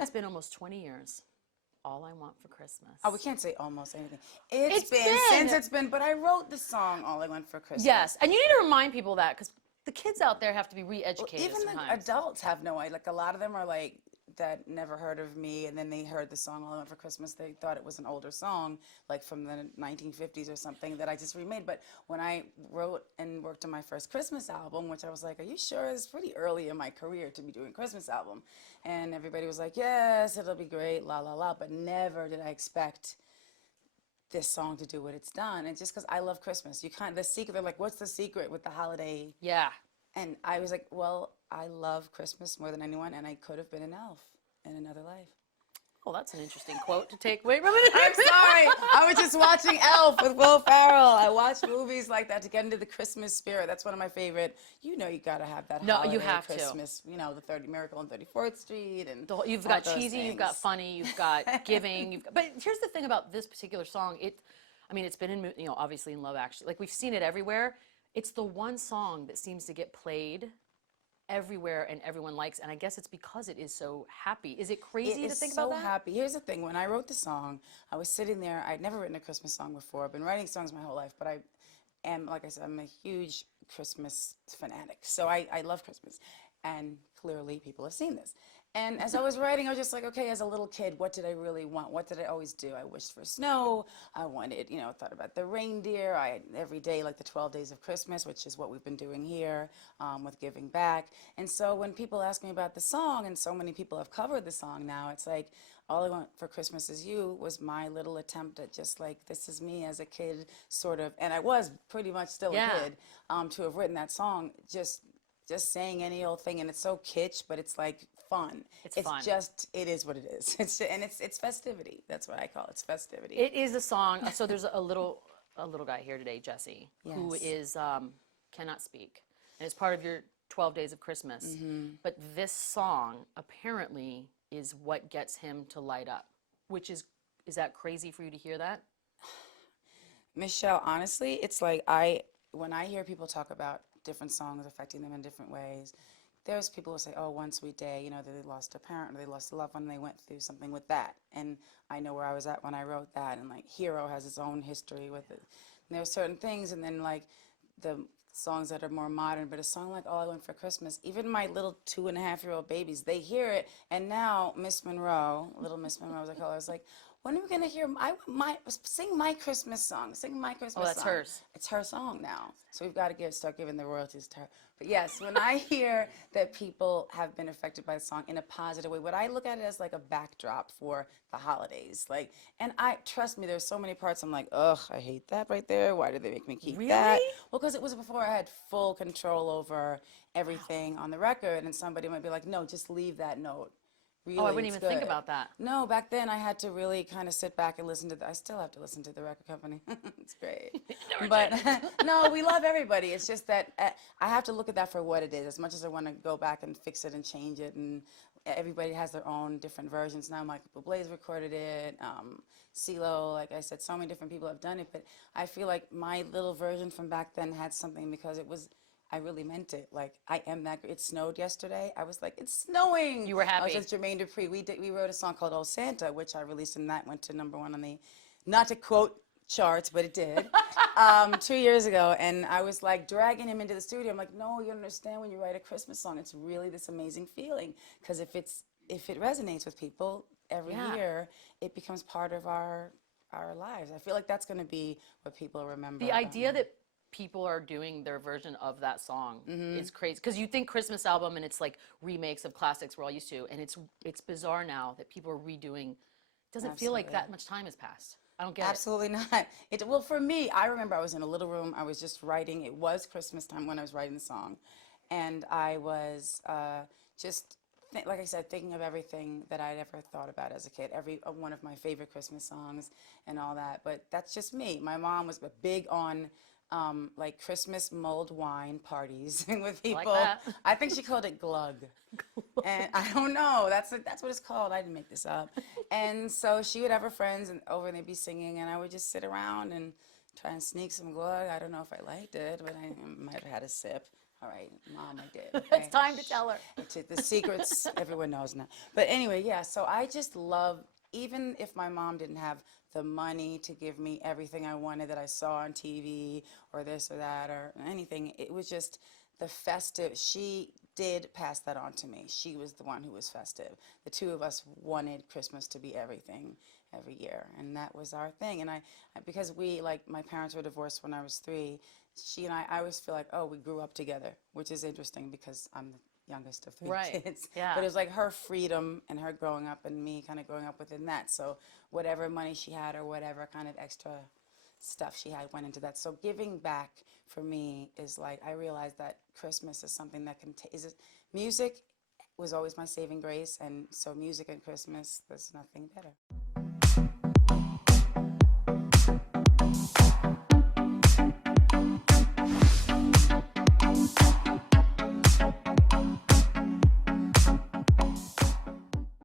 It's been almost 20 years. All I Want for Christmas. Oh, we can't say almost anything. It's Been been. since it's been, but I wrote the song "All I Want for Christmas." Yes, and you need to remind people that because the kids out there have to be Well, re-educated even the sometimes. adults have no idea. Like a lot of them are like that never heard of me, and then they heard the song "All I Want for Christmas." They thought it was an older song, like from the 1950s or something that I just remade. But when I wrote and worked on my first Christmas album, which I was like, "Are you sure?" It's pretty early in my career to be doing a Christmas album, and everybody was like, "Yes, it'll be great, la la la." But never did I expect this song to do what it's done. And just because I love Christmas, the secret. They're like, "What's the secret with the holiday?" Yeah. And I was like, well, I love Christmas more than anyone, and I could have been an elf in another life. Oh, that's an interesting quote to take away from it. I'm sorry. I was just watching Elf with Will Ferrell. I watch movies like that to get into the Christmas spirit. That's one of my favorite. You know, you got to have that No, holiday you have to. Christmas. You know, the 30 Miracle on 34th Street, and You've all got those cheesy, you've got things. funny, you've got giving. But here's the thing about this particular song. I mean, it's been in, obviously in Love Actually. Like we've seen it everywhere. It's the one song that seems to get played everywhere and everyone likes, and I guess it's because it is so happy. Is it crazy to think about that? So happy. Here's the thing: when I wrote the song, I was sitting there. I'd never written a Christmas song before. I've been writing songs my whole life, but I am, like I said, I'm a huge Christmas fanatic. So I love Christmas, and clearly people have seen this. And as I was writing, I was just like, okay, as a little kid, what did I really want? What did I always do? I wished for snow. I wanted, thought about the reindeer. Every day, like the 12 days of Christmas, which is what we've been doing here with giving back. And so when people ask me about the song, and so many people have covered the song now, it's like, All I Want for Christmas Is You was my little attempt at just like, this is me as a kid, sort of, and I was pretty much still a kid, to have written that song, just saying any old thing, and it's so kitsch, but it's like fun. It's fun. It is what it is. It's festivity. That's what I call it. It's festivity. It is a song. So there's a little guy here today, Jesse, who is cannot speak, and it's part of your 12 Days of Christmas. But this song apparently is what gets him to light up, which is that crazy for you to hear that? Michelle, honestly, it's like when I hear people talk about different songs affecting them in different ways, there's people who say, oh, One Sweet Day, they lost a parent or they lost a loved one and they went through something with that. And I know where I was at when I wrote that. And like Hero has its own history with it. And there's certain things, and then like the songs that are more modern, but a song like All I Want for Christmas, even my little 2.5-year-old babies, they hear it. And now Miss Monroe, little Miss Monroe, as I call her, I was like, when are we going to hear sing my Christmas song? Sing my Christmas song. Oh, that's hers. It's her song now. So we've got to start giving the royalties to her. But yes, when I hear that people have been affected by the song in a positive way, what I look at it as like a backdrop for the holidays. Like, and trust me, there's so many parts I'm like, ugh, I hate that right there. Why did they make me keep that? Well, because it was before I had full control over everything on the record, and somebody might be like, no, just leave that note. Really, I wouldn't even think about that. No, back then I had to really kind of sit back and listen to I still have to listen to the record company. It's great. But no, we love everybody. It's just that I have to look at that for what it is. As much as I want to go back and fix it and change it, and everybody has their own different versions now. Michael Bublé's recorded it. CeeLo, like I said, so many different people have done it. But I feel like my little version from back then had something because I really meant it. Like, I am that. It snowed yesterday. I was like, it's snowing. You were happy. I was with Jermaine Dupri. We wrote a song called Old Santa, which I released, and that went to #1 on the, not to quote charts, but it did, 2 years ago. And I was like dragging him into the studio. I'm like, no, you understand when you write a Christmas song, it's really this amazing feeling. Because if it resonates with people every year, it becomes part of our lives. I feel like that's going to be what people remember. The idea that people are doing their version of that song is crazy, because you think Christmas album and it's like remakes of classics we're all used to, and it's bizarre now that people are redoing. It doesn't feel like that much time has passed. I don't get it. Absolutely not. Well, for me, I remember I was in a little room. I was just writing. It was Christmas time when I was writing the song, and I was like I said, thinking of everything that I'd ever thought about as a kid. Every one of my favorite Christmas songs and all that. But that's just me. My mom was big on like Christmas mulled wine parties with people. Like that. I think she called it glug. And I don't know. That's what it's called. I didn't make this up. And so she would have her friends over and they'd be singing, and I would just sit around and try and sneak some glug. I don't know if I liked it, but I might have had a sip. All right, Mom, I did. It's Okay? time to tell her. The secrets, everyone knows now. But anyway, yeah, so I just love, even if my mom didn't have the money to give me everything I wanted that I saw on TV or this or that or anything, it was just the festive. She did pass that on to me. She was the one who was festive. The two of us wanted Christmas to be everything every year, and that was our thing. And because my parents were divorced when I was 3, she and I always feel like, oh, we grew up together, which is interesting because I'm the youngest of 3 Right. kids. Yeah. But it was like her freedom and her growing up and me kind of growing up within that. So whatever money she had or whatever kind of extra stuff she had went into that. So giving back for me is like, I realized that Christmas is something that music was always my saving grace. And so music and Christmas, there's nothing better.